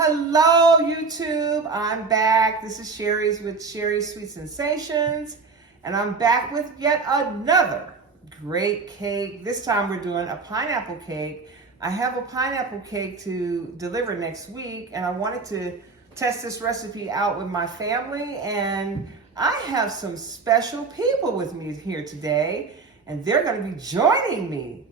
Hello, YouTube. I'm back. This is Sherry's with Sherry's Sweet Sensations, and I'm back with yet another great cake. This time we're doing a pineapple cake. I have a pineapple cake to deliver next week, and I wanted to test this recipe out with my family, and I have some special people with me here today, and they're going to be joining me.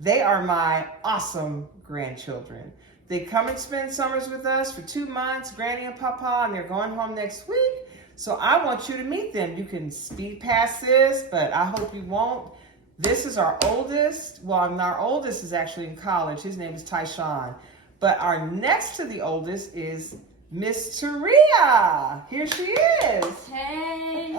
They are my awesome grandchildren. They come and spend summers with us for 2 months, Granny and Papa, and they're going home next week. So I want you to meet them. You can speed past this, but I hope you won't. This is our oldest. Well, our oldest is actually in college. His name is Tyshawn. But our next to the oldest is Miss Taria. Here she is. Hey.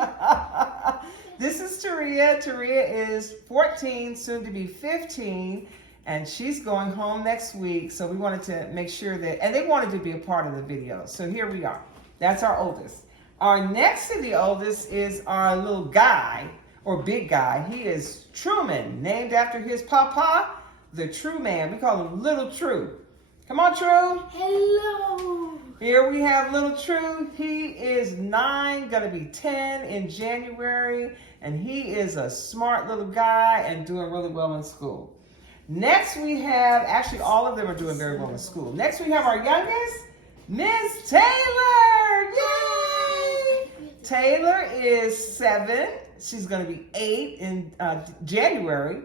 This is Taria. Taria is 14, soon to be 15. And she's going home next week, so we wanted to make sure that, and they wanted to be a part of the video. So here we are. That's our oldest. Our next to the oldest is our little guy, or big guy. He is Truman, named after his papa, the True Man. We call him Little True. Come on, True. Hello. Here we have Little True. He is 9, gonna be 10 in January, and he is a smart little guy and doing really well in school. Next we have, actually all of them are doing very well in school. Next we have our youngest, Miss Taylor. Yay! Taylor is 7. She's going to be 8 in January.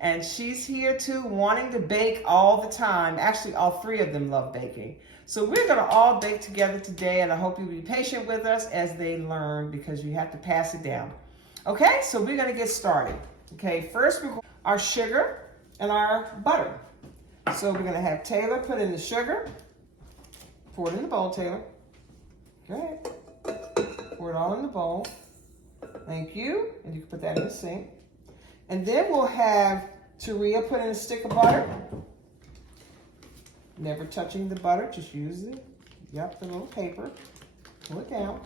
And she's here too, wanting to bake all the time. Actually, all 3 of them love baking. So we're going to all bake together today, and I hope you'll be patient with us as they learn, because you have to pass it down. Okay, so we're going to get started. Okay, first we're going to our sugar and our butter. So we're going to have Taylor put in the sugar. Pour it in the bowl, Taylor. Go ahead. Pour it all in the bowl. Thank you. And you can put that in the sink. And then we'll have Taria put in a stick of butter. Never touching the butter, just use it. Yep, the little paper. Pull it down.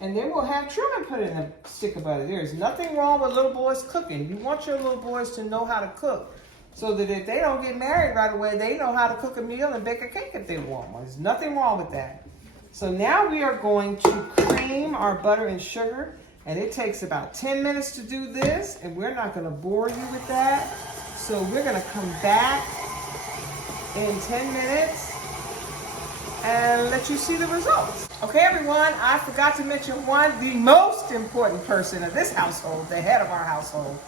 And then we'll have Truman put in a stick of butter. There is nothing wrong with little boys cooking. You want your little boys to know how to cook, so that if they don't get married right away, they know how to cook a meal and bake a cake if they want one. There's nothing wrong with that. So now we are going to cream our butter and sugar, and it takes about 10 minutes to do this, and we're not going to bore you with that. So we're going to come back in 10 minutes and let you see the results. Okay, everyone, I forgot to mention the most important person of this household, the head of our household.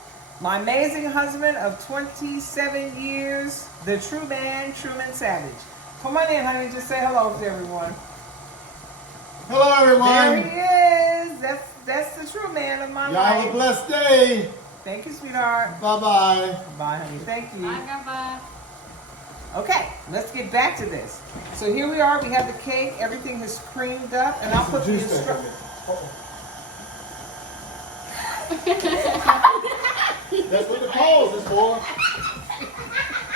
My amazing husband of 27 years, the true man, Truman Savage. Come on in, honey, just say hello to everyone. Hello, everyone. There he is. That's the true man of my life. Y'all have a blessed day. Thank you, sweetheart. Bye-bye. Bye, honey. Thank you. Bye. Okay, let's get back to this. So here we are. We have the cake. Everything is creamed up, and I'll put the instructions. That's what the pause is for.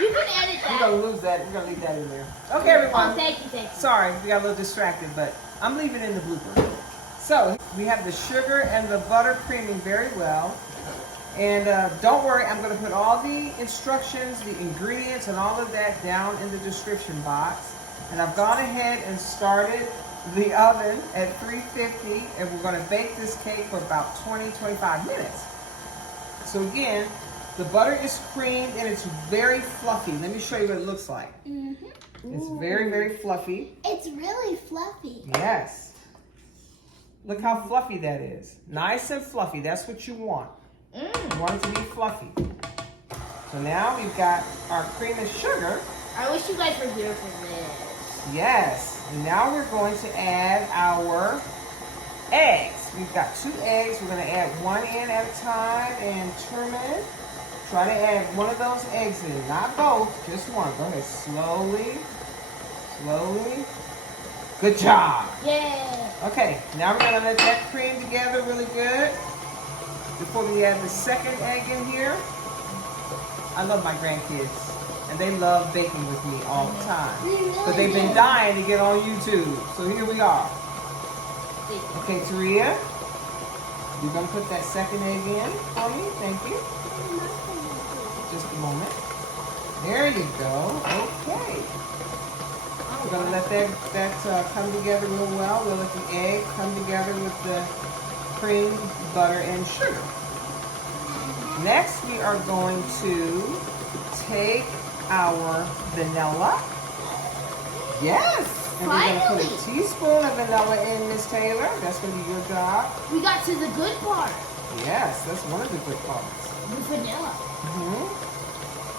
You can edit that. We're going to lose that. We're going to leave that in there. Okay, everyone. Oh, thank you. Sorry, we got a little distracted, but I'm leaving in the blooper. So we have the sugar and the butter creaming very well. And don't worry, I'm going to put all the instructions, the ingredients, and all of that down in the description box. And I've gone ahead and started the oven at 350, and we're going to bake this cake for about 20-25 minutes. So again, the butter is creamed and it's very fluffy. Let me show you what it looks like. It's very, very fluffy. It's really fluffy. Yes. Look how fluffy that is. Nice and fluffy. That's what you want. You want it to be fluffy. So now we've got our cream and sugar. I wish you guys were here for this. Yes. And now we're going to add our eggs. We've got 2 eggs. We're going to add 1 in at a time. And Truman, try to add one of those eggs in. Not both, just one. Go ahead. Slowly. Slowly. Good job. Yeah. Okay, now we're going to let that cream together really good before we add the second egg in here. I love my grandkids, and they love baking with me all the time. But they've been dying to get on YouTube, so here we are. Okay, Taria, you're going to put that second egg in for me. Thank you. Just a moment. There you go. Okay. We're gonna let that come together real well. We'll let the egg come together with the cream, butter, and sugar. Next, we are going to take our vanilla. Yes! And we're going to put a teaspoon of vanilla in, Miss Taylor. That's going to be your job. We got to the good part. Yes, that's one of the good parts. The vanilla.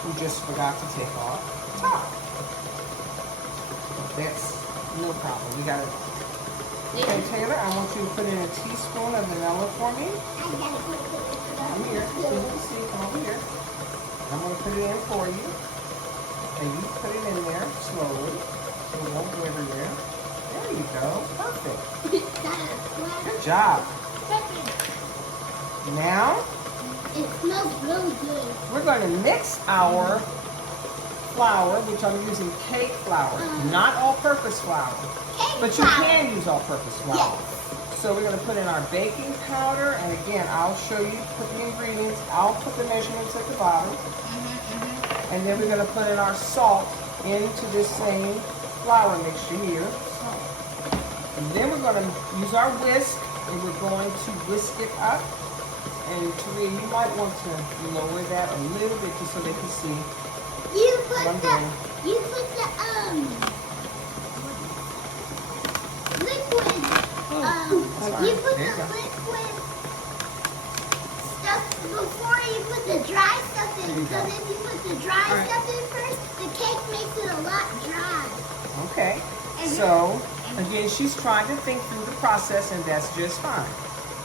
We just forgot to take off the top. That's no problem. We got it. Okay, Taylor, I want you to put in a teaspoon of vanilla for me. Come here. See, come over here. I'm going to put it in for you. And you put it in there slowly. So it won't go everywhere. There you go. Perfect. Good job. Now, it smells really good. We're going to mix our flour, which I'm using cake flour, not all-purpose flour. But you can use all-purpose flour. Yes. So we're going to put in our baking powder, and again, I'll show you, put the ingredients. I'll put the measurements at the bottom. And then we're going to put in our salt into this same flour mixture here. And then we're going to use our whisk, and we're going to whisk it up. And Taria, you might want to lower that a little bit just so they can see. You put the liquid you put the liquid stuff before you put the dry stuff in. Because if you put the dry stuff in first, the cake makes it a lot dry. Okay. So again, she's trying to think through the process, and that's just fine.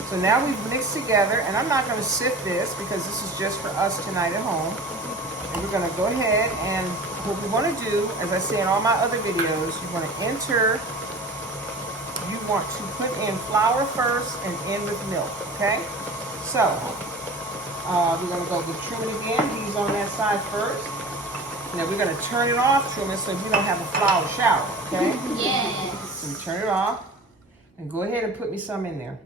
So now we've mixed together, and I'm not going to sift this because this is just for us tonight at home. And we're going to go ahead, and what we want to do, as I say in all my other videos, you want to enter, you want to put in flour first and end with milk, okay? So, we're going to go with Truman again. He's on that side first. Now we're going to turn it off, Truman, so you don't have a flour shower, okay? Yes. So we turn it off, and go ahead and put me some in there.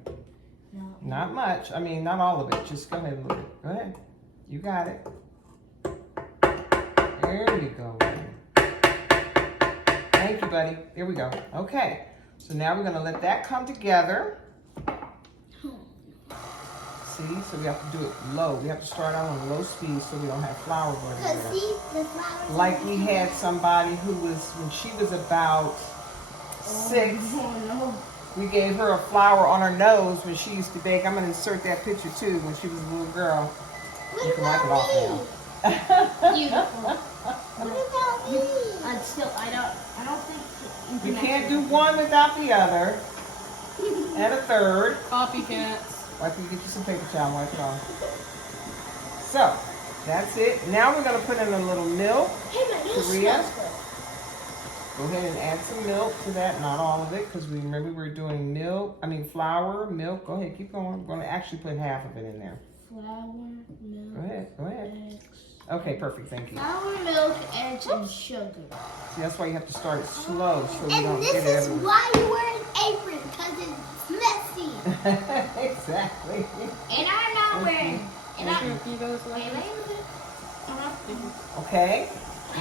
No. Not much. I mean, not all of it. Just go ahead a little bit. Go ahead. You got it. There you go. Thank you, buddy. There we go. Okay. So now we're going to let that come together. See? So we have to do it low. We have to start out on low speed so we don't have flour going everywhere. See, the flour. Like we had somebody who was, when she was about 6, we gave her a flour on her nose when she used to bake. I'm going to insert that picture too when she was a little girl. What You can wipe it about off me? now. Beautiful. What about me? I don't think You can't do one without the other. And a third. Copycats. Wipe it, get you some paper towel, wipe it off. So, that's it. Now we're going to put in a little milk. Hey, my nose Taria? smells good. Go ahead and add some milk to that. Not all of it, because we remember we're doing flour, milk. Go ahead, keep going. We're going to actually put half of it in there. Flour, milk, Go ahead. eggs. Okay, perfect, thank you. Flour, milk, eggs, and sugar. See, that's why you have to start it slow so you And don't this get it is everywhere. why you wear an apron, because it's messy. Exactly. And I'm not wearing. And I'm. Okay.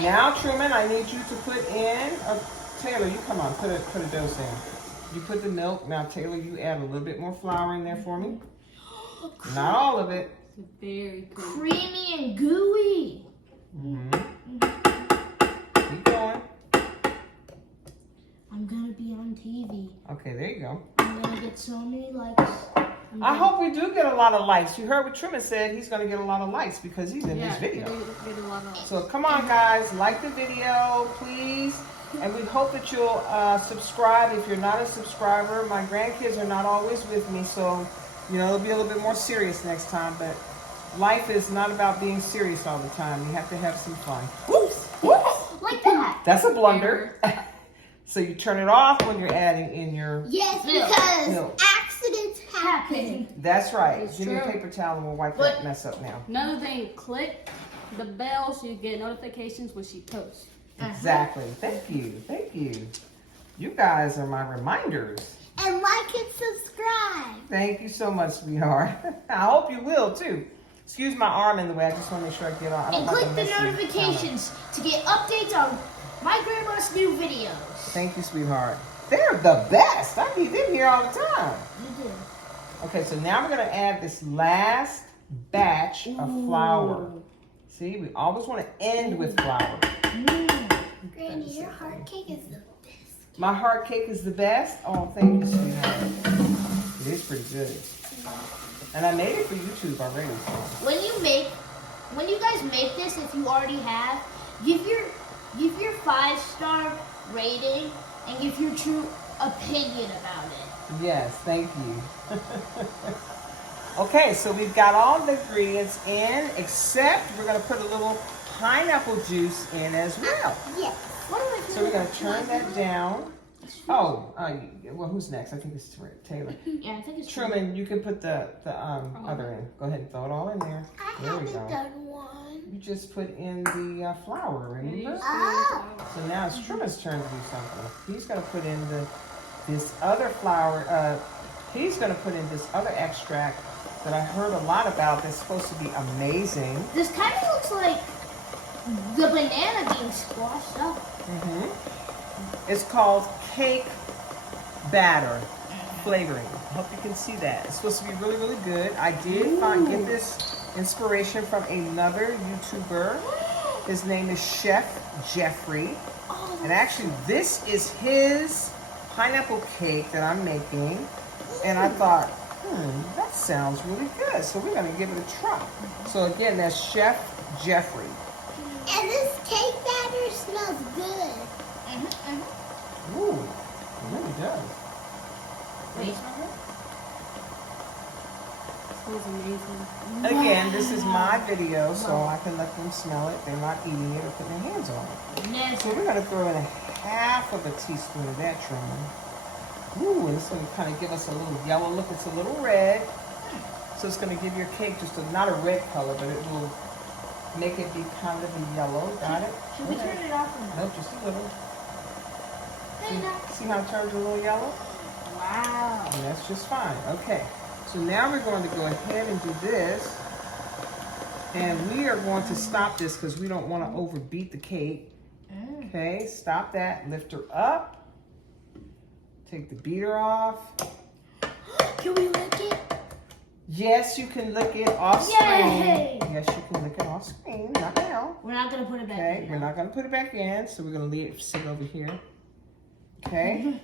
Now, Truman, I need you to put in. Taylor, you come on. Put a dose in. You put the milk. Now, Taylor, you add a little bit more flour in there for me. Not all of it. Very good. Creamy and gooey. Keep going. I'm gonna be on TV. Okay, there you go. I'm gonna get so many likes. I hope we do get a lot of likes. You heard what Truman said. He's going to get a lot of likes because he's in this video. Get a lot of So come on, guys. Like the video, please. And we hope that you'll subscribe if you're not a subscriber. My grandkids are not always with me, so, it'll be a little bit more serious next time. But life is not about being serious all the time. You have to have some fun. Whoops! Whoops! Like that. That's a blunder. So you turn it off when you're adding in your... Yes, Milk. because accidents happen. That's right. It's Give me a true. paper towel and we'll wipe that mess up now. Another thing, click the bell so you get notifications when she posts. Exactly. Thank you. Thank you. You guys are my reminders. And like and subscribe. Thank you so much, sweetheart. I hope you will too. Excuse my arm in the way. I just want to make sure I get on. I don't And want click to the mess you. notifications to get updates on my grandma's new videos. Thank you, sweetheart. They're the best. I need them here all the time. You do. Okay, so now we're gonna add this last batch of flour. See, we always want to end with flour. Granny, your heart cake is the best. My heart cake is the best. Oh, thank you, sweetheart. It is pretty good. And I made it for YouTube already. So. When you guys make this, if you already have, give your 5-star rating and give your true opinion about it. Yes, thank you. Okay, so we've got all the ingredients in, except we're gonna put a little pineapple juice in as well. Yes. What am I So we're gonna turn that down. Oh, well, who's next? I think it's Taylor. Yeah, I think it's Truman, you can put the other in. Go ahead and throw it all in there. I There we haven't go. done one. You just put in the flour, remember? Oh. So now it's Truman's turn to do something. He's gonna put in this other flour. He's gonna put in this other extract that I heard a lot about. That's supposed to be amazing. This kind of looks like the banana being squashed up. It's called cake batter flavoring. I hope you can see that. It's supposed to be really, really good. I did get this inspiration from another YouTuber. His name is Chef Jeffrey. And actually, this is his pineapple cake that I'm making. And I thought, that sounds really good. So we're gonna give it a try. So again, that's Chef Jeffrey. And this cake batter smells good. Ooh, it really does. Wait, smell it? Smells amazing. Again, this is my video, so I can let them smell it. They're not eating it or putting their hands on it. So we're gonna throw in 1/2 teaspoon of that, Truman. Ooh, and it's gonna kind of give us a little yellow look. It's a little red. So it's gonna give your cake just not a red color, but it will make it be kind of a yellow. Got it? Should we turn it off or not? Nope, just a little. See how it turns a little yellow? Wow. And that's just fine. Okay. So now we're going to go ahead and do this. And we are going to stop this because we don't want to overbeat the cake. Okay, stop that. Lift her up. Take the beater off. Can we lick it? Yes, you can lick it off screen. Yay! Yes, you can lick it off screen. Not now. We're not gonna put it back Okay, in. we're not going to put it back in. So we're going to leave it sit over here. Okay.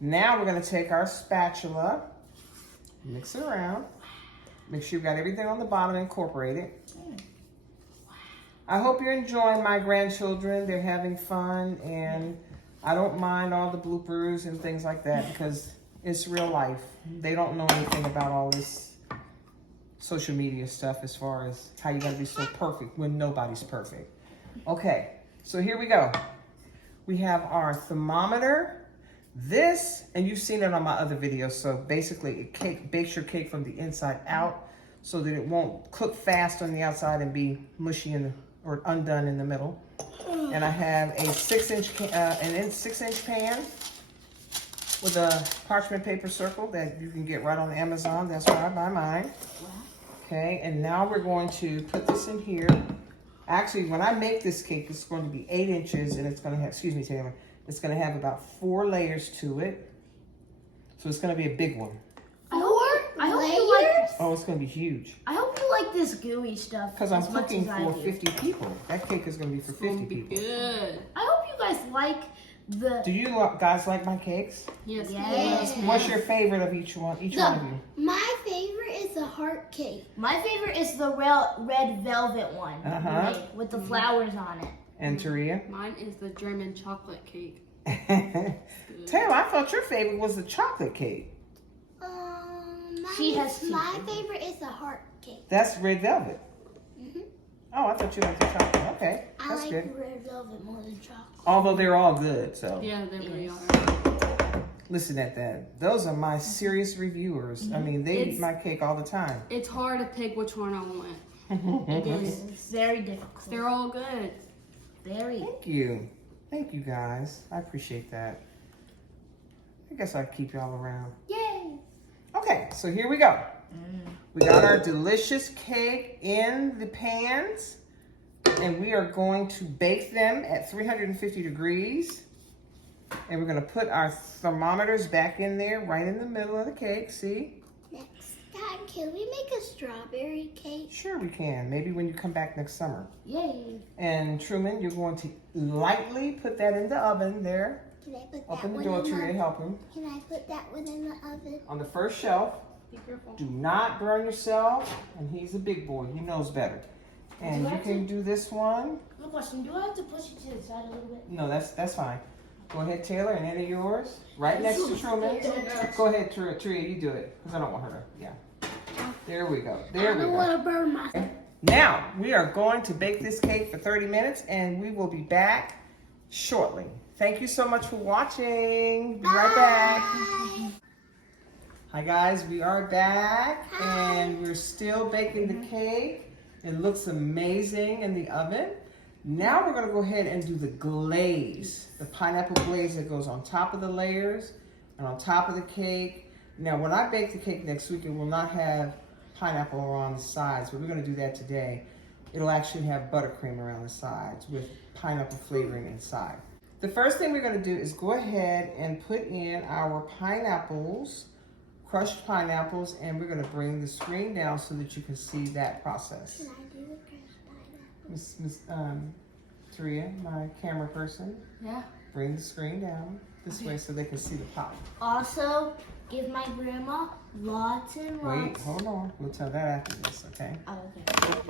Now we're going to take our spatula, mix it around. Make sure you've got everything on the bottom incorporated. I hope you're enjoying my grandchildren. They're having fun, and I don't mind all the bloopers and things like that because it's real life. They don't know anything about all this social media stuff as far as how you gotta be so perfect when nobody's perfect. Okay, so here we go. We have our thermometer. This, and you've seen it on my other videos, so basically it bakes your cake from the inside out so that it won't cook fast on the outside and be mushy or undone in the middle. And I have a 6-inch pan with a parchment paper circle that you can get right on Amazon. That's where I buy mine. Okay, and now we're going to put this in here. Actually, when I make this cake, it's going to be 8 inches, and it's going to have, excuse me, Taylor, it's going to have about 4 layers to it. So it's going to be a big one. I hope you like. Oh, it's going to be huge. I hope you like this gooey stuff. Because I'm as much cooking as I for do. 50 people. That cake is going to be for 50 people. Good. I hope you guys like the. Do you guys like my cakes? Yes. Yes. What's your favorite of each one? Each one of you? My favorite is the heart cake. My favorite is the red velvet one with the flowers on it. And Taria? Mine is the German chocolate cake. Taylor, I thought your favorite was the chocolate cake. My favorite is the heart cake. That's red velvet. Oh, I thought you liked the chocolate. Okay, I that's like good. red velvet more than chocolate. Although they're all good, so. Yeah, they really are. Listen at that. Those are my serious reviewers. I mean, they eat my cake all the time. It's hard to pick which one I want. It is very difficult. They're all good. Very. Thank you. Thank you, guys. I appreciate that. I guess I'll keep y'all around. Yay! Okay, so here we go. We got our delicious cake in the pans, and we are going to bake them at 350 degrees And we're gonna put our thermometers back in there, right in the middle of the cake, see? Next time, can we make a strawberry cake? Sure we can, maybe when you come back next summer. Yay. And Truman, you're going to lightly put that in the oven there. Can I put that Open the one door in to the help him. Can I put that one in the oven? On the first shelf. Be careful. Do not burn yourself, and he's a big boy, he knows better. And you can do this one. One question, do I have to push it to the side a little bit? No, that's fine. Go ahead, Taylor, and enter yours. Right next to Truman. Go ahead, Tria, you do it, because I don't want her to, yeah. There we go, there we I don't go. want to burn my. Now, we are going to bake this cake for 30 minutes, and we will be back shortly. Thank you so much for watching. Be right back. Bye. Hi guys, we are back, and we're still baking the cake. It looks amazing in the oven. Now we're gonna go ahead and do the glaze, the pineapple glaze that goes on top of the layers and on top of the cake. Now when I bake the cake next week, it will not have pineapple around the sides, but we're gonna do that today. It'll actually have buttercream around the sides with pineapple flavoring inside. The first thing we're gonna do is go ahead and put in our pineapples, crushed pineapples, and we're gonna bring the screen down so that you can see that process. Can I do the crushed pineapple? Miss Taria, my camera person, Yeah. bring the screen down this way so they can see the pop. Also, give my grandma lots and Wait, lots. hold on. We'll tell that after this, okay? Oh, okay. Put it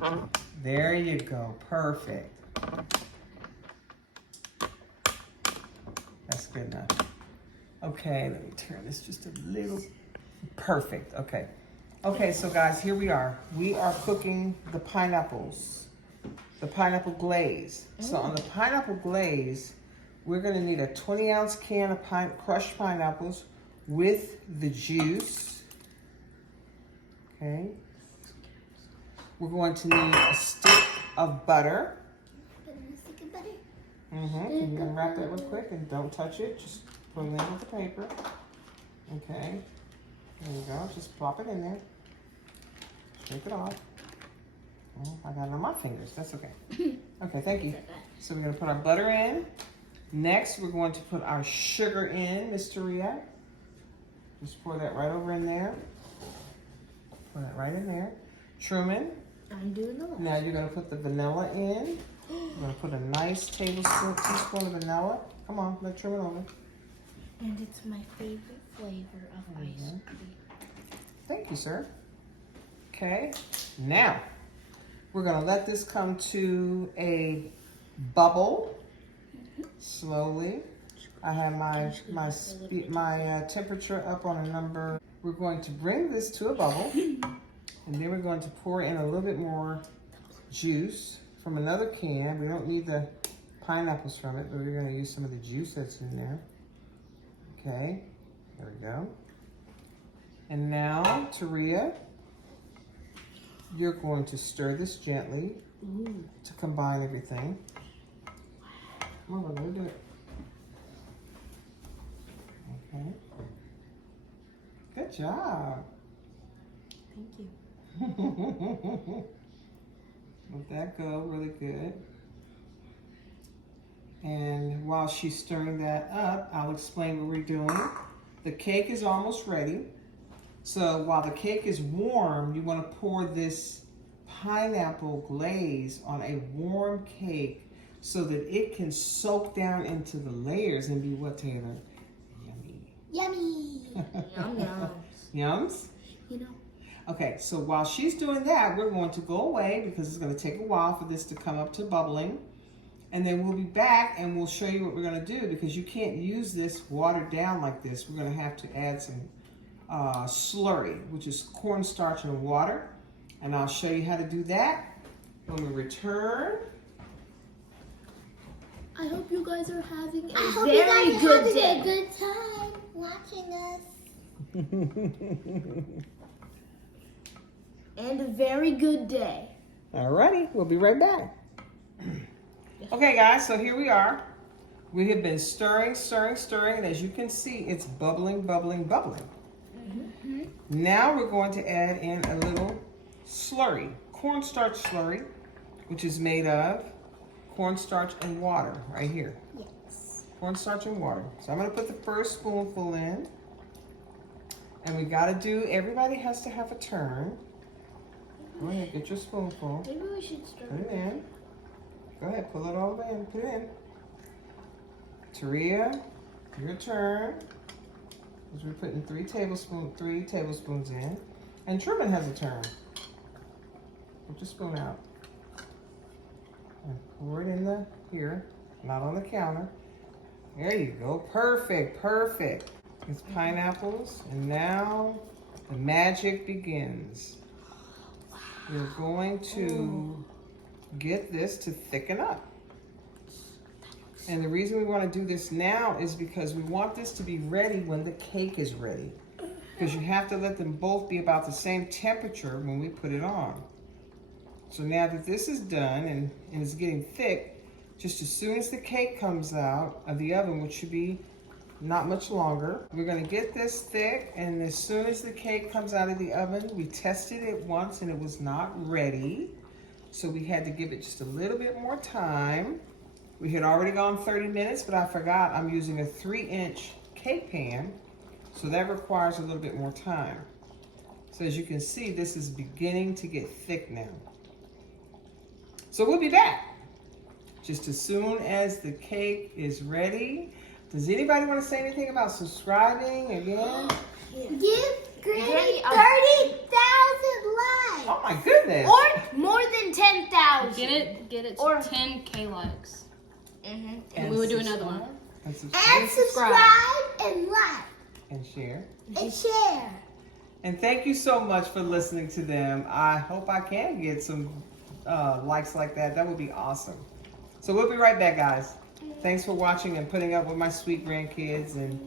down. There you go. Perfect. That's good enough. Okay, let me turn this just a little. Perfect. Okay. Okay, so guys, here we are. We are cooking the pineapples, the pineapple glaze. So on the pineapple glaze, we're gonna need a 20-ounce can of crushed pineapples with the juice. Okay. We're going to need a stick of butter. Put in a stick of butter. Can you unwrap that real quick and don't touch it? Just put it in with the paper. Okay. There you go. Just plop it in there. Shake it off. Oh, I got it on my fingers. That's okay. Okay, thank you. So we're going to put our butter in. Next, we're going to put our sugar in, Miss Taria. Just pour that right over in there. Pour that right in there. Truman, I'm doing the last. now you're going to put the vanilla in. You're going to put a nice teaspoon of vanilla. Come on, let Truman over. And it's my favorite flavor of ice cream. Thank you, sir. Okay, now we're gonna let this come to a bubble slowly. I have my temperature up on a number. We're going to bring this to a bubble, and then we're going to pour in a little bit more juice from another can. We don't need the pineapples from it, but we're gonna use some of the juice that's in there. Okay, there we go. And now, Taria, you're going to stir this gently to combine everything. Come on, we'll do it. Okay. Good job. Thank you. Let that go really good. And while she's stirring that up, I'll explain what we're doing. The cake is almost ready. So while the cake is warm, you want to pour this pineapple glaze on a warm cake so that it can soak down into the layers and be what, Taylor? Yummy. Yummy. Yum yum. Yums? You know. Okay, so while she's doing that, we're going to go away because it's going to take a while for this to come up to bubbling. And then we'll be back and we'll show you what we're going to do because you can't use this watered down like this. We're going to have to add some slurry, which is cornstarch and water. And I'll show you how to do that when we return. I hope you guys are having I a hope you guys very are good having day. a good time watching us. And a very good day. Alrighty, we'll be right back. Okay guys, so here we are. We have been stirring, and as you can see, it's bubbling, bubbling, bubbling. Now we're going to add in a little slurry, cornstarch slurry, which is made of cornstarch and water right here. Yes. cornstarch and water. So I'm gonna put the first spoonful in. And we gotta do, everybody has to have a turn. Go ahead, get your spoonful. Maybe we should start. Put it in. Go ahead, pull it all the way in, put it in. Taria, your turn. Because we're putting 3 tablespoons in. And Truman has a turn. Put your spoon out. And pour it in here, not on the counter. There you go, perfect, perfect. It's pineapples, and now the magic begins. We're going to get this to thicken up. And the reason we want to do this now is because we want this to be ready when the cake is ready. Because you have to let them both be about the same temperature when we put it on. So now that this is done and it's getting thick, just as soon as the cake comes out of the oven, which should be not much longer, we're going to get this thick, and as soon as the cake comes out of the oven, we tested it once and it was not ready. So we had to give it just a little bit more time. We had already gone 30 minutes, but I forgot I'm using a 3-inch cake pan, so that requires a little bit more time. So as you can see, this is beginning to get thick now. So we'll be back just as soon as the cake is ready. Does anybody want to say anything about subscribing again? Give Granny 30,000 likes. Oh my goodness. Or more than 10,000. Get it to Or- 10K likes. Mm-hmm. We would do another one. And subscribe. And subscribe and like And share. and share. And thank you so much for listening to them. I hope I can get some likes like that. That would be awesome. So we'll be right back, guys. Thanks for watching and putting up with my sweet grandkids and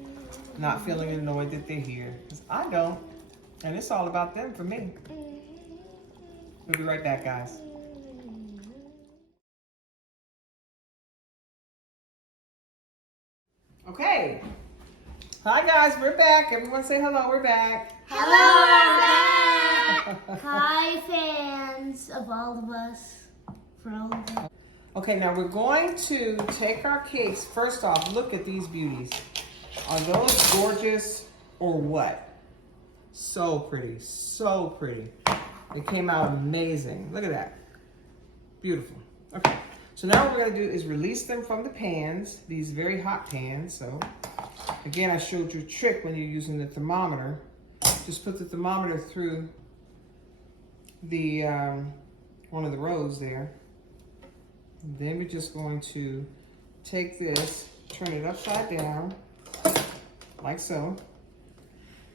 not feeling annoyed that they're here. Because I don't. And it's all about them for me. We'll be right back, guys. Okay. Hi, guys. We're back. Everyone say hello. We're back. Hello, Hi, fans of all of us. For all of us. Okay, now we're going to take our cakes. First off, look at these beauties. Are those gorgeous or what? So pretty, so pretty. They came out amazing. Look at that. Beautiful. Okay, so now what we're gonna do is release them from the pans, these very hot pans. So again, I showed you a trick when you're using the thermometer. Just put the thermometer through the one of the rows there. Then we're just going to take this, turn it upside down, like so.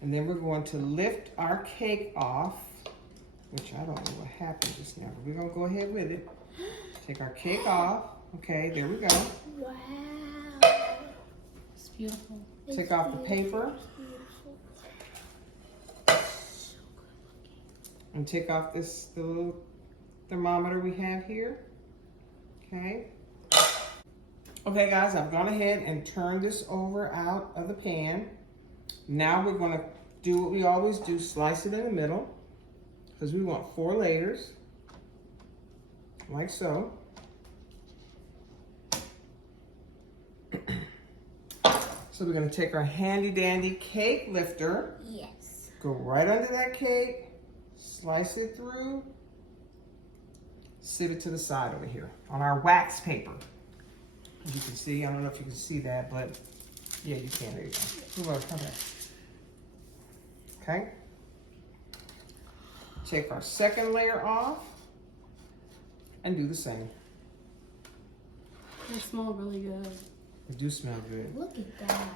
And then we're going to lift our cake off, which I don't know what happened just now, but we're gonna go ahead with it. Take our cake off. Okay, there we go. Wow. It's beautiful. Take off the paper. And take off the little thermometer we have here. Okay. Okay, guys, I've gone ahead and turned this over out of the pan. Now we're going to do what we always do, slice it in the middle, because we want 4 layers, like so. So we're going to take our handy dandy cake lifter, Yes. go right under that cake, slice it through, sit it to the side over here on our wax paper. As you can see, I don't know if you can see that, but yeah, you can. There you go. Move over, come back. Okay. Take our second layer off and do the same. They smell really good. They do smell good. Look at that.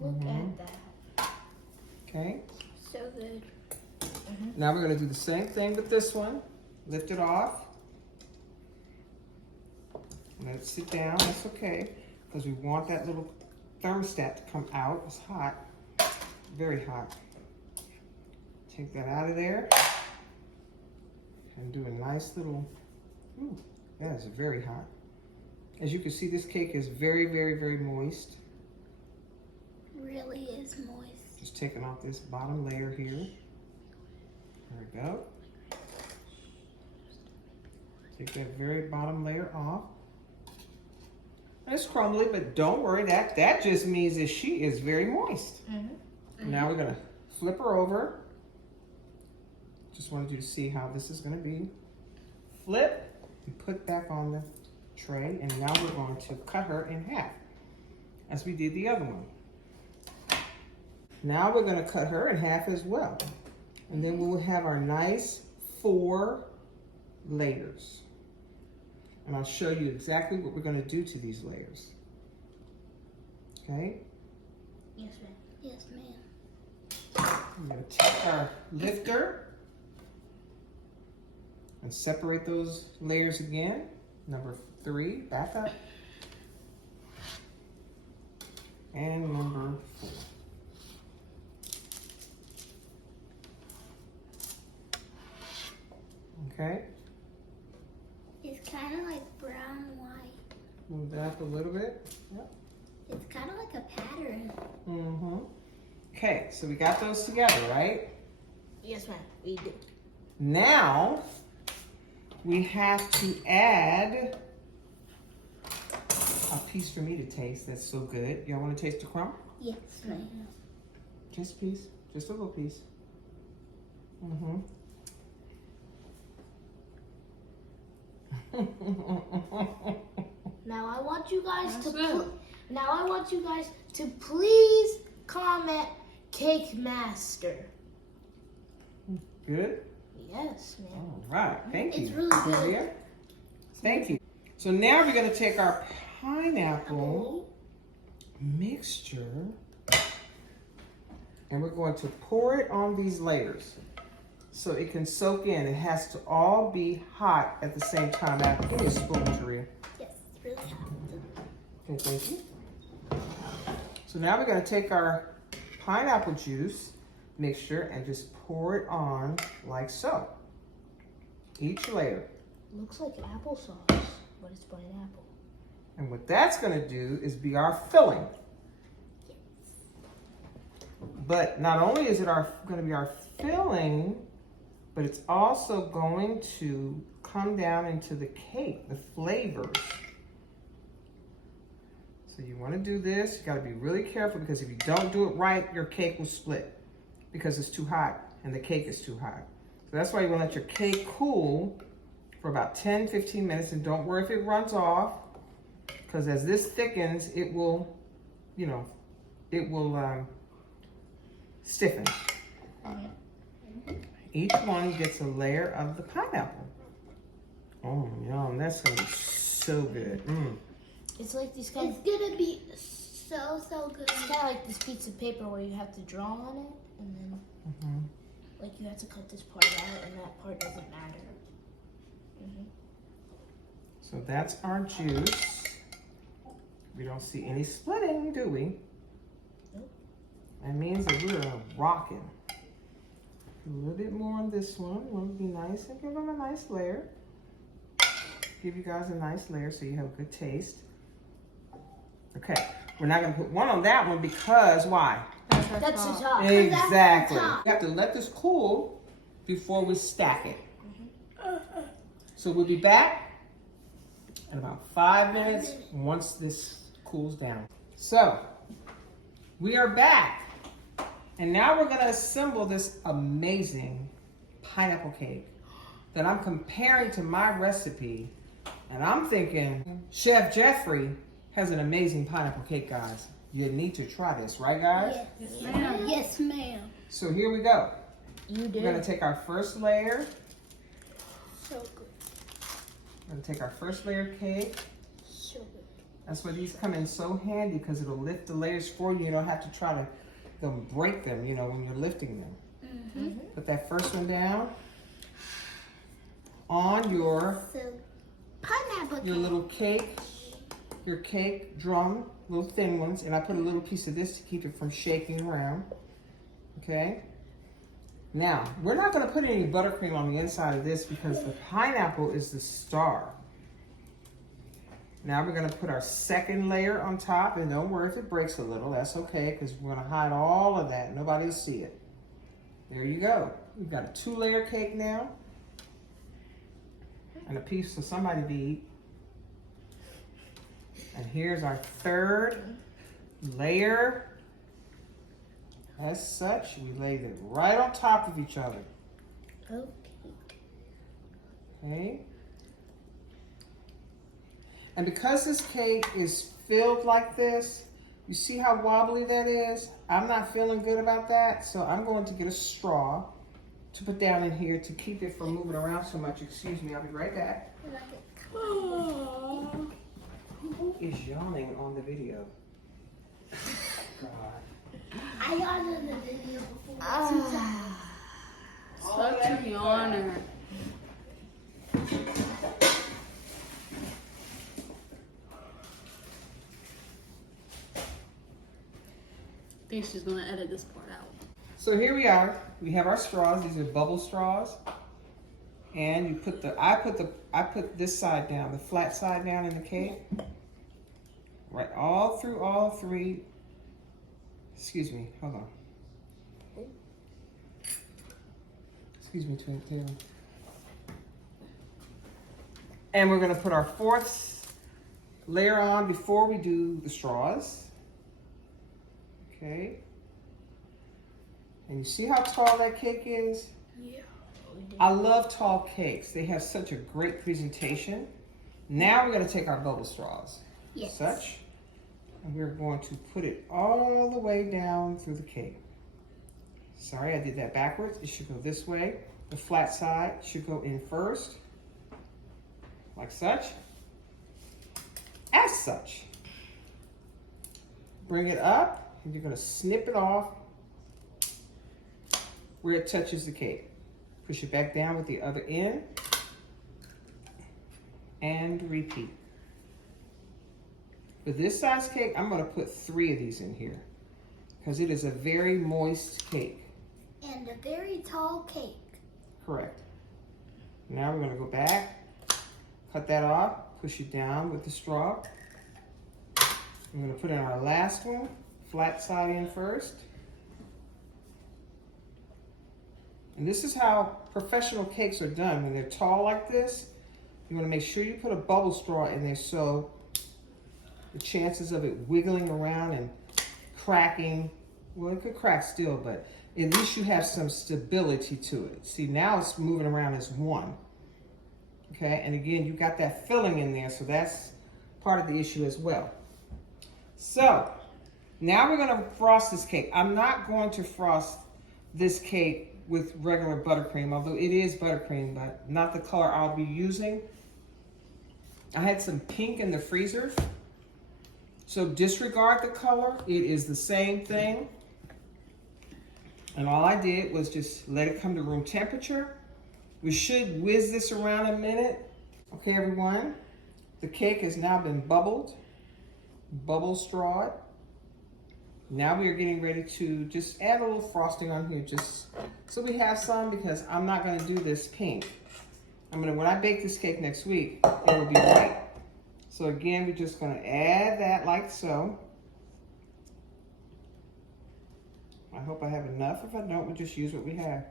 Look at that. Okay. So good. Now we're going to do the same thing with this one. Lift it off. Let it sit down. That's okay, because we want that little thermostat to come out. It's hot, very hot. Take that out of there and do a nice little, ooh, that is very hot. As you can see, this cake is very, very, very moist. Really is moist. Just taking off this bottom layer here. There we go. Take that very bottom layer off. It's crumbly, but don't worry, that just means that she is very moist. Now we're gonna flip her over. Just wanted you to see how this is gonna be. Flip and put back on the tray, and now we're going to cut her in half, as we did the other one. Now we're gonna cut her in half as well. And then we will have our nice 4 layers. And I'll show you exactly what we're going to do to these layers. Okay? Yes, ma'am. Yes, ma'am. I'm going to take our lifter and separate those layers again. Number 3, back up. And number 4. Okay? It's kind of like brown and white. Move that up a little bit. Yep. It's kind of like a pattern. Mm-hmm. Okay, so we got those together, right? Yes, ma'am. We do. Now, we have to add a piece for me to taste that's so good. Y'all want to taste the crumb? Yes, ma'am. Just a piece. Just a little piece. Mm-hmm. Now I want you guys That's to good. now I want you guys to please comment Cake Master. Good? Yes, ma'am. All right. Thank you. It's really good. Julia. Thank you. So now we're going to take our pineapple mixture and we're going to pour it on these layers so it can soak in. It has to all be hot at the same time. Now, give me a spoon, Taria. Yes, it's really hot. Okay, thank you. So now we're going to take our pineapple juice mixture and just pour it on like so. Each layer. Looks like applesauce, but it's pineapple. And what that's going to do is be our filling. But not only is it going to be our filling, but it's also going to come down into the cake, the flavors. So you want to do this. You got to be really careful because if you don't do it right, your cake will split because it's too hot and the cake is too hot. So that's why you want to let your cake cool for about 10-15 minutes, and don't worry if it runs off, because as this thickens, it will, you know, it will stiffen. Each one gets a layer of the pineapple. Oh, yum, that's gonna be so good. It's like these kind It's gonna be so good. It's kind of like this piece of paper where you have to draw on it, and then like you have to cut this part out, and that part doesn't matter. So that's our juice. We don't see any splitting, do we? Nope. That means that we're rocking. A little bit more on this one. Want to be nice and give them a nice layer. Give you guys a nice layer so you have good taste. Okay, we're not going to put one on that one because why? That's the top. Exactly. We have to let this cool before we stack it. So we'll be back in about 5 minutes once this cools down. So we are back. And now we're going to assemble this amazing pineapple cake that I'm comparing to my recipe. And I'm thinking Chef Jeffrey has an amazing pineapple cake, guys. You need to try this, right, guys? Yes, ma'am. Yes, ma'am. So here we go. You do. We're going to take our first layer. So good. We're going to take our first layer of cake. So good. That's why these come in so handy because it'll lift the layers for you. You don't have to try to break them, you know, when you're lifting them. Put that first one down on your Pineapple your cake. little cake, your cake drum, little thin ones, and I put a little piece of this to keep it from shaking around. Okay. Now, we're not going to put any buttercream on the inside of this because the pineapple is the star. Now we're going to put our second layer on top, and don't worry if it breaks a little. That's okay because we're going to hide all of that. Nobody will see it. There you go. We've got a 2-layer cake now. And a piece for somebody to eat. And here's our third layer. As such, we lay them right on top of each other. Okay. Okay. And because this cake is filled like this, you see how wobbly that is? I'm not feeling good about that, so I'm going to get a straw to put down in here to keep it from moving around so much. Excuse me, I'll be right back. Who is yawning on the video? God. I yawned in the video before 2 times. Such a yawner. I think she's gonna edit this part out. So here we are. We have our straws. These are bubble straws. And you put I put this side down, the flat side down in the cake. Right all through all three. Excuse me, hold on. Excuse me, Taylor. And we're gonna put our fourth layer on before we do the straws. Okay. And you see how tall that cake is? Yeah. I love tall cakes. They have such a great presentation. Now we're gonna take our bubble straws. Yes. Such. And we're going to put it all the way down through the cake. Sorry, I did that backwards. It should go this way. The flat side should go in first. Like such. As such. Bring it up, and you're gonna snip it off where it touches the cake. Push it back down with the other end. And repeat. For this size cake, I'm gonna put 3 of these in here because it is a very moist cake. And a very tall cake. Correct. Now we're gonna go back, cut that off, push it down with the straw. We're gonna put in our last one, flat side in first. And this is how professional cakes are done. When they're tall like this, you wanna make sure you put a bubble straw in there so the chances of it wiggling around and cracking, well, it could crack still, but at least you have some stability to it. See, now it's moving around as one. Okay, and again, you got that filling in there, so that's part of the issue as well. So, now we're gonna frost this cake. I'm not going to frost this cake with regular buttercream, although it is buttercream, but not the color I'll be using. I had some pink in the freezer. So disregard the color, it is the same thing. And all I did was just let it come to room temperature. We should whiz this around a minute. Okay, everyone, the cake has now been bubble strawed. Now we are getting ready to just add a little frosting on here just so we have some, because I'm not gonna do this pink. When I bake this cake next week, it will be white. So again, we're just gonna add that like so. I hope I have enough. If I don't, we'll just use what we have.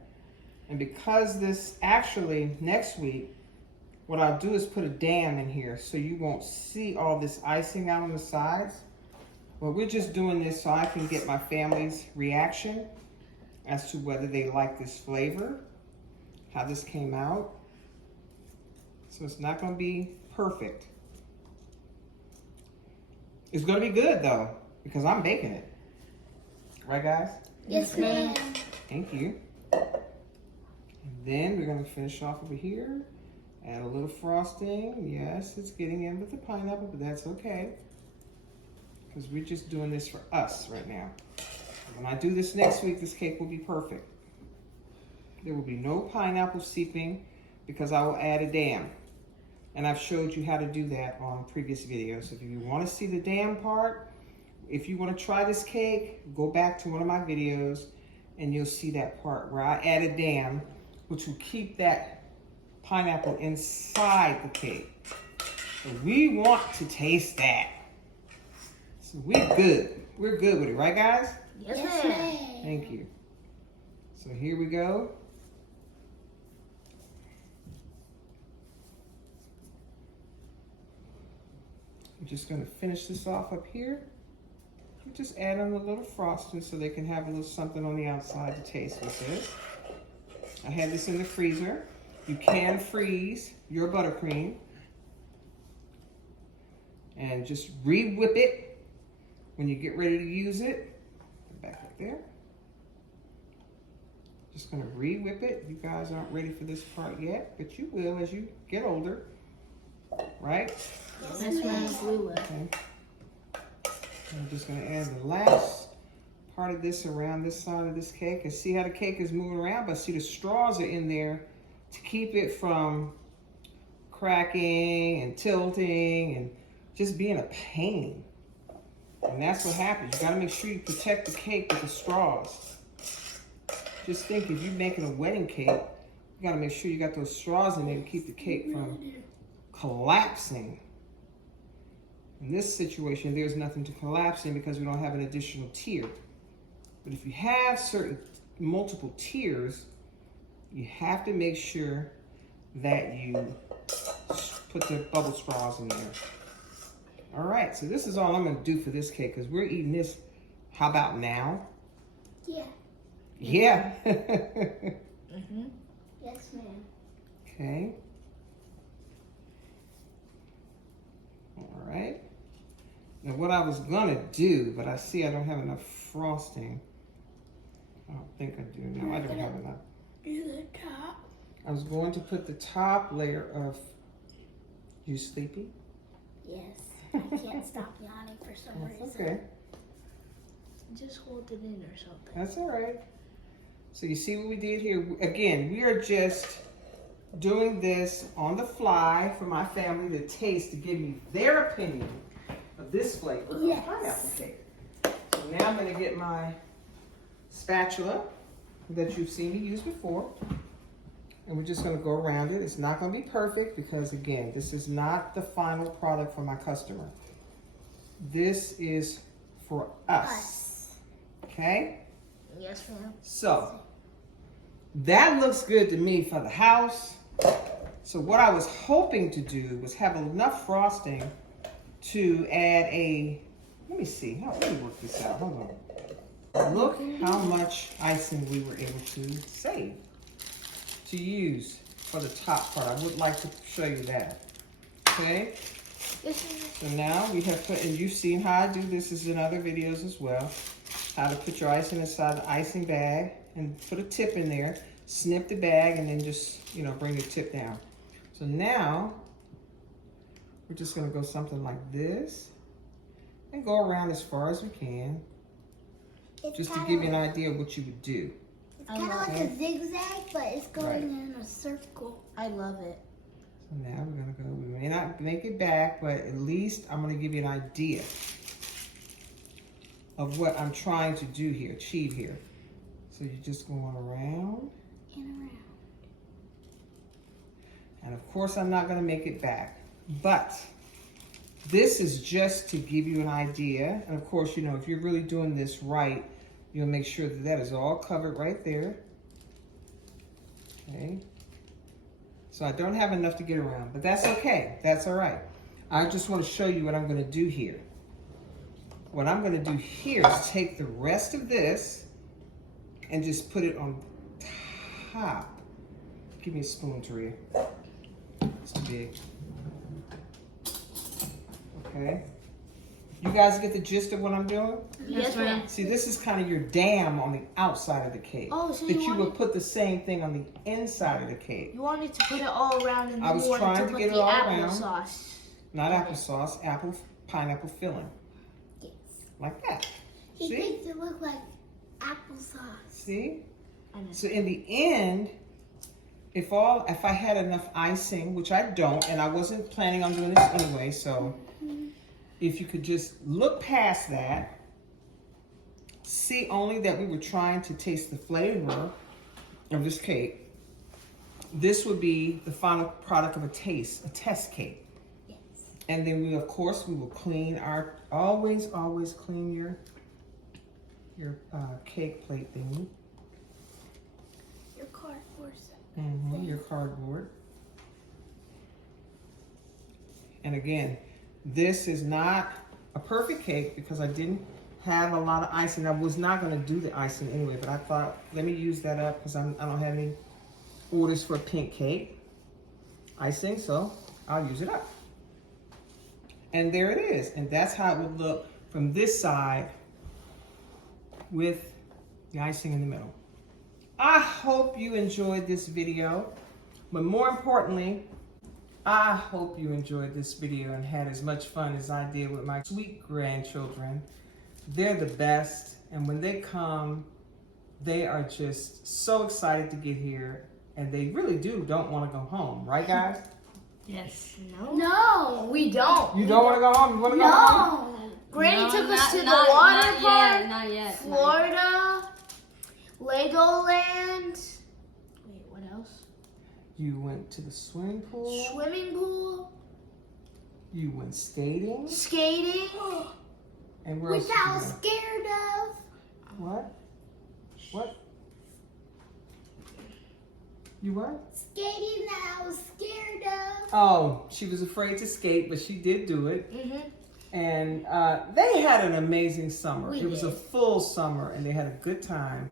And because this actually, next week, what I'll do is put a dam in here so you won't see all this icing out on the sides. Well, we're just doing this so I can get my family's reaction as to whether they like this flavor, how this came out. So it's not gonna be perfect. It's gonna be good though, because I'm baking it. Right, guys? Yes, ma'am. Thank you. And then we're gonna finish off over here. Add a little frosting. Yes, it's getting in with the pineapple, but that's okay. Because we're just doing this for us right now. When I do this next week, this cake will be perfect. There will be no pineapple seeping because I will add a dam. And I've showed you how to do that on previous videos. If you want to see the dam part, if you want to try this cake, go back to one of my videos and you'll see that part where I add a dam, which will keep that pineapple inside the cake. So we want to taste that. So we're good. We're good with it, right, guys? Yes, Yes, ma'am. ma'am. Thank you. So here we go. I'm just gonna finish this off up here. Just add on a little frosting so they can have a little something on the outside to taste with this. I had this in the freezer. You can freeze your buttercream and just re-whip it when you get ready to use it. Back up there. Just gonna re-whip it. You guys aren't ready for this part yet, but you will as you get older, right? That's when we will. Okay. I'm just gonna add the last part of this around this side of this cake and see how the cake is moving around, but see the straws are in there to keep it from cracking and tilting and just being a pain. And that's what happens. You gotta make sure you protect the cake with the straws. Just think, if you're making a wedding cake, you gotta make sure you got those straws in there to keep the cake from collapsing. In this situation, there's nothing to collapse in because we don't have an additional tier. But if you have multiple tiers, you have to make sure that you put the bubble straws in there. All right, so this is all I'm gonna do for this cake because we're eating this, how about now? Yeah. Yeah. Yes, ma'am. Okay. All right. Now what I was gonna do, but I see I don't have enough frosting. I don't think I do now. I don't have enough. Do the top. I was going to put the top layer of, you sleepy? Yes. I can't stop yawning for some That's reason. okay. Just hold it in or something. That's all right. So you see what we did here? Again, we are just doing this on the fly for my family to taste, to give me their opinion of this flavor Yes. of pineapple cake. So now I'm gonna get my spatula that you've seen me use before. And we're just gonna go around it. It's not gonna be perfect because again, this is not the final product for my customer. This is for us. Okay? Yes, ma'am. So, that looks good to me for the house. So what I was hoping to do was have enough frosting to add let me see, let me work this out, hold on. Look how much icing we were able to save, to use for the top part. I would like to show you that, okay? So now we have put, and you've seen how I do this in other videos as well, how to put your icing inside the icing bag and put a tip in there, snip the bag, and then just, bring the tip down. So now, we're just gonna go something like this and go around as far as we can, just to give you an idea of what you would do. It's kind of like a zigzag, but it's going in a circle. I love it. So now we're gonna go, we may not make it back, but at least I'm gonna give you an idea of what I'm trying to do here, achieve here. So you're just going around And around. and of course I'm not gonna make it back, but this is just to give you an idea. And of course, if you're really doing this right, you'll make sure that that is all covered right there. Okay. So I don't have enough to get around, but that's okay. That's all right. I just want to show you what I'm going to do here. What I'm going to do here is take the rest of this and just put it on top. Give me a spoon, Taria. It's too big. Okay. You guys get the gist of what I'm doing? Yes, ma'am. See, this is kind of your dam on the outside of the cake. Oh, so that you you want would put the same thing on the inside of the cake. You wanted to put it all around, and I then was you wanted trying to to put get it the all around. applesauce. Not applesauce, pineapple filling. Yes. Like that. He See? makes it look like applesauce. See? I know. So in the end, if I had enough icing, which I don't, and I wasn't planning on doing this anyway, so if you could just look past that, see only that we were trying to taste the flavor of this cake, this would be the final product of a test cake. Yes. And then we will clean always clean your cake plate thingy. Your cardboard. Your cardboard. And again, This is not a perfect cake because I didn't have a lot of icing. I was not going to do the icing anyway, but I thought, let me use that up because I don't have any orders for pink cake icing, so I'll use it up. And there it is. And that's how it would look from this side with the icing in the middle. I hope you enjoyed this video, but more importantly, I hope you enjoyed this video and had as much fun as I did with my sweet grandchildren. They're the best, and when they come, they are just so excited to get here, and they really don't want to go home, right guys? Yes. No, we don't. You don't want to go home? You want to go home? No. Granny took us to the not water park, not yet. Florida, Legoland. Wait, what else? You went to the swimming pool. Swimming pool. You went skating. Skating. And where else Which I did was you go? scared of. What? What? You what? Skating that I was scared of. Oh, she was afraid to skate, but she did do it. Mm-hmm. And they had an amazing summer. We It was a did. full summer, and they had a good time.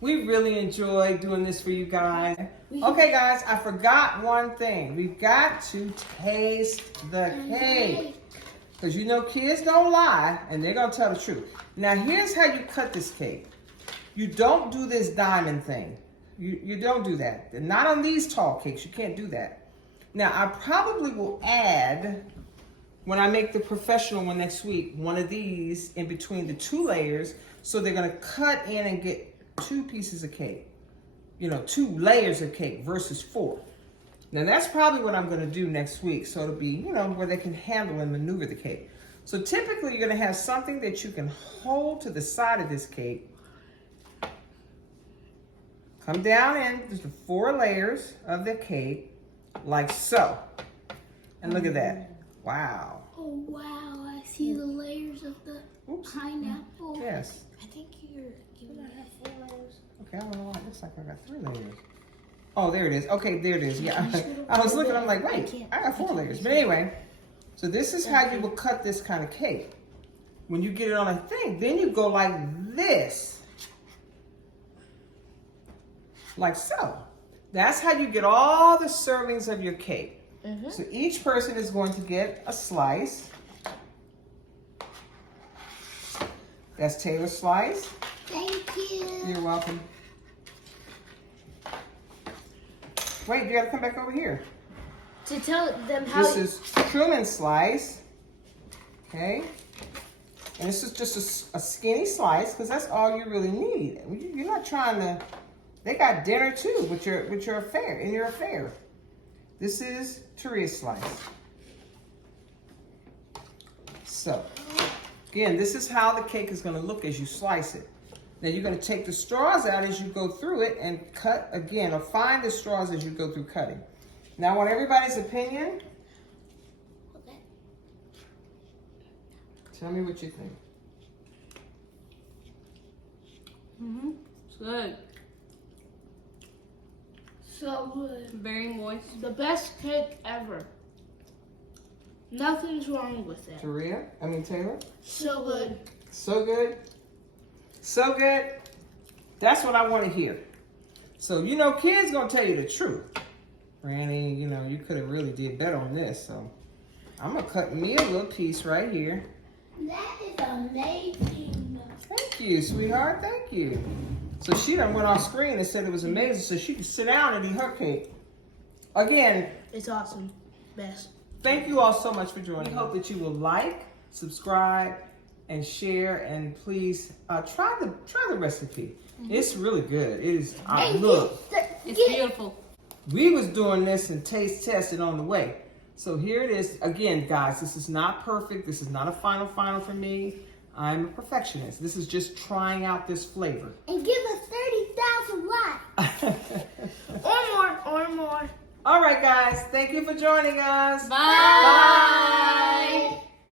We really enjoyed doing this for you guys. Okay, guys, I forgot one thing. We've got to taste the cake. Because you know kids don't lie, and they're going to tell the truth. Now, here's how you cut this cake. You don't do this diamond thing. You don't do that. Not on these tall cakes. You can't do that. Now, I probably will add, when I make the professional one next week, one of these in between the 2 layers. So they're going to cut in and get 2 pieces of cake. You know, 2 layers of cake versus 4. Now that's probably what I'm going to do next week. So it'll be, you know, where they can handle and maneuver the cake. So typically you're going to have something that you can hold to the side of this cake. Come down in just the 4 layers of the cake, like so. And look at that. Wow. Oh wow, I see the layers of the Oops. pineapple. Yes. I think you're giving me 4 layers. Okay, I don't know why it looks like I got 3 layers. Oh, there it is. Okay, there it is. Yeah, I was looking, I'm like, wait, I got 4 layers. But anyway, so this is how you would cut this kind of cake. When you get it on a thing, then you go like this. Like so. That's how you get all the servings of your cake. Mm-hmm. So each person is going to get a slice. That's Taylor's slice. Thank you. You're welcome. Wait, you gotta come back over here. To tell them how. This is Truman's slice. Okay. And this is just a skinny slice because that's all you really need. You're not trying to. They got dinner too with your affair in your affair. This is Teresa's slice. So, again, this is how the cake is going to look as you slice it. Now you're going to take the straws out as you go through it and cut again, or find the straws as you go through cutting. Now I want everybody's opinion. Tell me what you think. Mm-hmm. It's good. So good. Very moist. The best cake ever. Nothing's wrong with it. Taylor? So good. So good. So good. That's what I want to hear. So, you know, kids gonna tell you the truth. Granny, you know, you could have really did better on this. So I'm gonna cut me a little piece right here. That is amazing. Thank you, sweetheart. Thank you. So she done went off screen and said it was amazing, so she could sit down and eat her cake. Again, It's awesome. Best. thank you all so much for joining. We hope that you will like, subscribe, and share, and please try the recipe. It's really good. It is. Look, It's beautiful. we was doing this and taste tested on the way. So here it is. Again, guys, this is not perfect. This is not a final for me. I'm a perfectionist. This is just trying out this flavor. And give us 30,000 likes. Or more. All right, guys. Thank you for joining us. Bye. Bye.